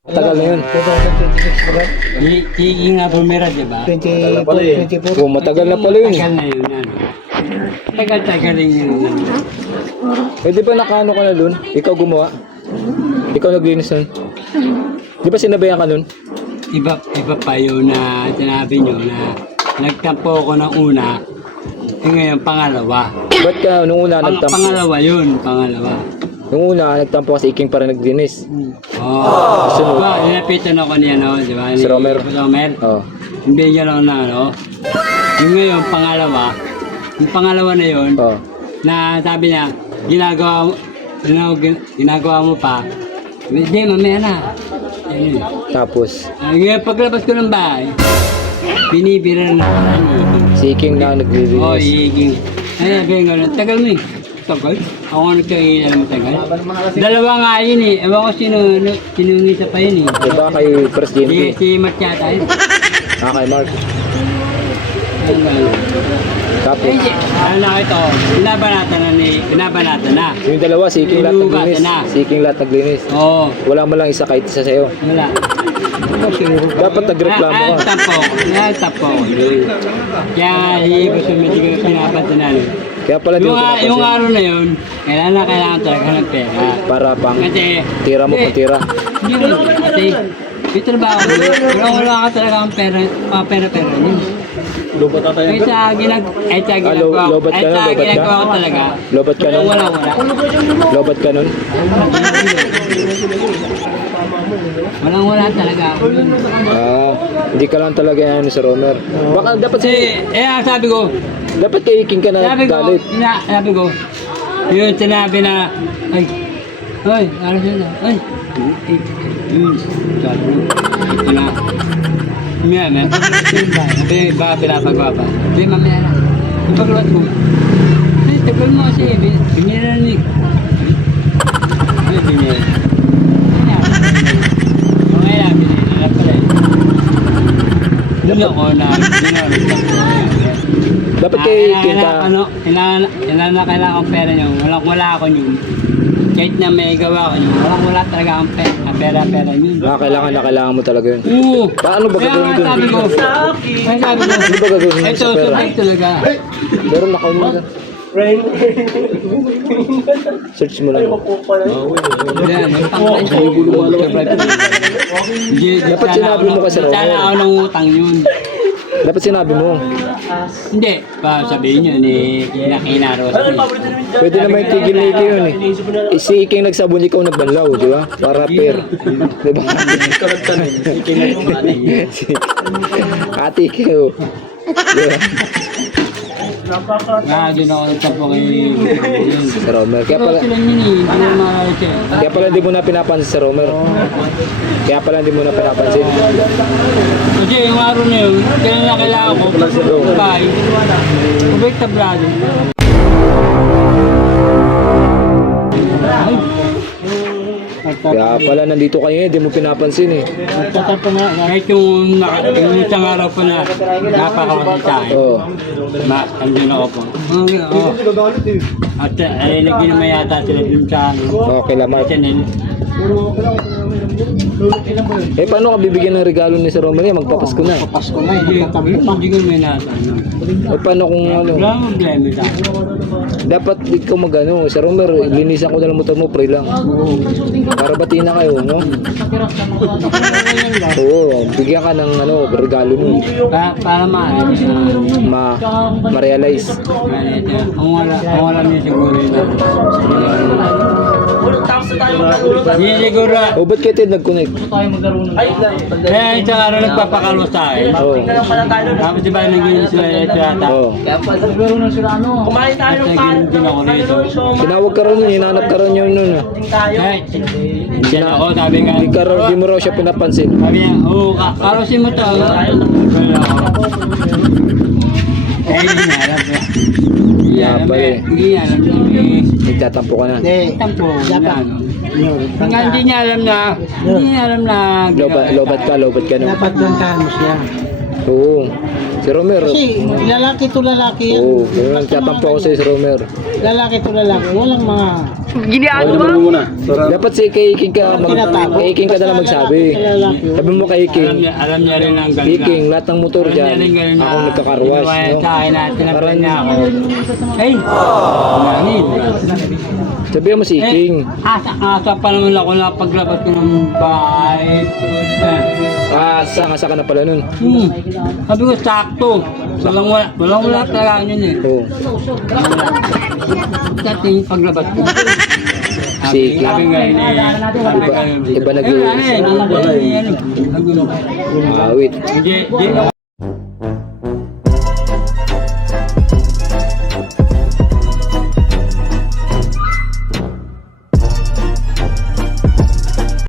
Tagal na yun. 2026 ba? Sige nga bumira, di ba? 24. Oh, matagal na pala yun. Tagal na yun, ano. Tagal-tagal rin yun. Ano. Eh, di ba nakaano ka na dun? Ikaw gumawa? Ikaw naglinis nun? Di ba sinabayan ka nun? Iba pa yun na sinabi nyo na nagtampo ko ng una, eh ngayon pangalawa. Ba't ka nung una nagtampo? Pangalawa yun, pangalawa. Nung una nagtampo kasi iking para naglinis. Oo. Sunod. Diba, nilapitan ako niya, no? Diba? Si Romer. Romer. Oh. Hindi niya lang na, ano? Yung ngayon, pangalawa. Yung pangalawa na yun, Oh. na sabi niya, ginagawa mo pa. Hindi, mamaya na. Yan yun. Tapos, Ngayon, paglabas ko ng bahay, binibira na si iking na naglilinis. Oo, iiging. Ay, sabi nga lang, tagal mo eh. Tagal? Ako nga nagkakita ng tagal. Dalawa nga yun eh. Ewan ko sinong isa pa yun eh. Diba kay Presidente? Si Matt yata yun. Kay Mark. Tapos, Ano na ito? Binabanatan na. yung dalawa, si iking lahat Hinugasan naglinis. na. Si iking lahat naglinis. Oo. Wala mo lang isa kahit isa sa'yo. Wala. Dapat nagreklamo ka. Nagtampo ko. Kaya gusto mo siguro pinapatinan. Kaya pala di mo Yung pinapansin. araw na yun, kailangan talaga ng pera. Para pang Kasi, tira mo hindi. pang tira. Hindi mo, kasi, may trabaho mo, wala ka talaga ang pera, mga pera-pera yun. Lubat na tayo. Kaya sa ginagawa ko, lobat ka nun, lobat ka? ginagawa ko talaga, Lobat ka nun? wala. Lobat ka nun? Wala talaga ako yun. Hindi ka lang talaga yan sa Romer. Baka dapat Ang sabi ko, dapat kay iking ka na galit. sabi ko, yun sinabi na, ay, ano sila, yun, sabi ko, ito na, may, sabi, baka pinapagawa pa, hindi, mamaya na, ipagluwat mo, ay, tagal mo kasi, binira ni, binira, mamaya na, binira na pala, hindi ako na, Dapat kay iking ka. Kailangan na kailangan akong pera nyo. Wala ako yun. Kahit na may gawa ko yun. Wala talaga akong pera yun. Kailangan mo talaga yun. Oo. Paano ba Kaya gagawin nga dun? sabi ko. Ano ba gagawin mo Ito, sa pera? sabay talaga. Meron account mo ka. Search mo lang. Yan, may pangkain. Dapat sinabi mo kasi, Romer. Sana ako ng utang yun. Dapat sinabi mo. Hindi. Sabihin nyo ni Kinaro. Pwede naman tigil-tigil yun eh. Si iking nagsabon, ikaw nagbanlaw, di ba? Para fair. Di ba? Ate ikaw. Di ba? Doon ako nagtapo kay Sa Romer. Kaya pala, sila yun eh. Hindi na maaari siya. kaya pala hindi mo na pinapansin sa Romer. Kaya pala hindi mo na pinapansin. Kasi yung araw na yun, kailangan ko, bye. Kubik tablado. Kaya pala nandito kayo, hindi mo pinapansin eh. Nagtatampo nga. Kahit yung isang araw pa na napakawala sa akin. Oo. Andun ako po. Oo. At nag-inuma yata sila dun sa ano. Okay lang, Mark. Chanel. Eh, paano ka bibigyan ng regalo ni Sir Romer? Magpapasko na. Pasko na eh. Hindi Nagtatampo pa. ko may nasa. Eh, paano kung ano? Wala akong problema sa akin. Dapat ikaw mag-ano, Sir Romer, linisan ko na lang motor mo, pray lang. Para batiin na kayo, no? Oo, bigyan ka ng ano, regalo nun. Para maano. Ma-realize. Ang wala niya siguro yun. Hindi siguro. O, ba't kayo tayo nag-connect? Eh, isang araw nagpapakalo sa akin. Oo. Tapos diba naging sila ito yata. Oo. Kumain tayo ng pan. Ako rito. Tinawag ka rin yun, hinanap ka rin yun nun. Eh, Diyan ako, sabi nga. Di mo raw siya pinapansin. Sabi niya, oo, karosin mo to. Wala ako. Eh, hindi niya alam. Hindi niya alam. Hindi niya alam. Nagtatampo ka na. Hindi. Tampo. Dapat. Hanggang hindi niya alam na, Lobat ka no? Dapat bantahan mo siya. Oo. Si Romer. Kasi lalaki to lalaki yan. Oo. Nagtatampo ako sa si Romer. Lalaki to lalaki. Walang mga Ano naman mo muna? Para Dapat si kay King ka, kay King ka na lang magsabi. Sabi mo kay King, Alam niya rin ang ganda. King, lahat ng motor dyan, akong nagkakarwas, no? Sa akin na tinaplan niya ako. Ay! Nangin. Sabihan mo si King. Asa pa naman ako na paglabas ko ng bahay. Asa ka na pala nun. Sabi ko, sakto. Walang wala talaga yun eh. Oo. Dating paglabas ko. Sige. Sabi nga yun eh. Iba nag-iisip. Ano eh. Awit. Hindi.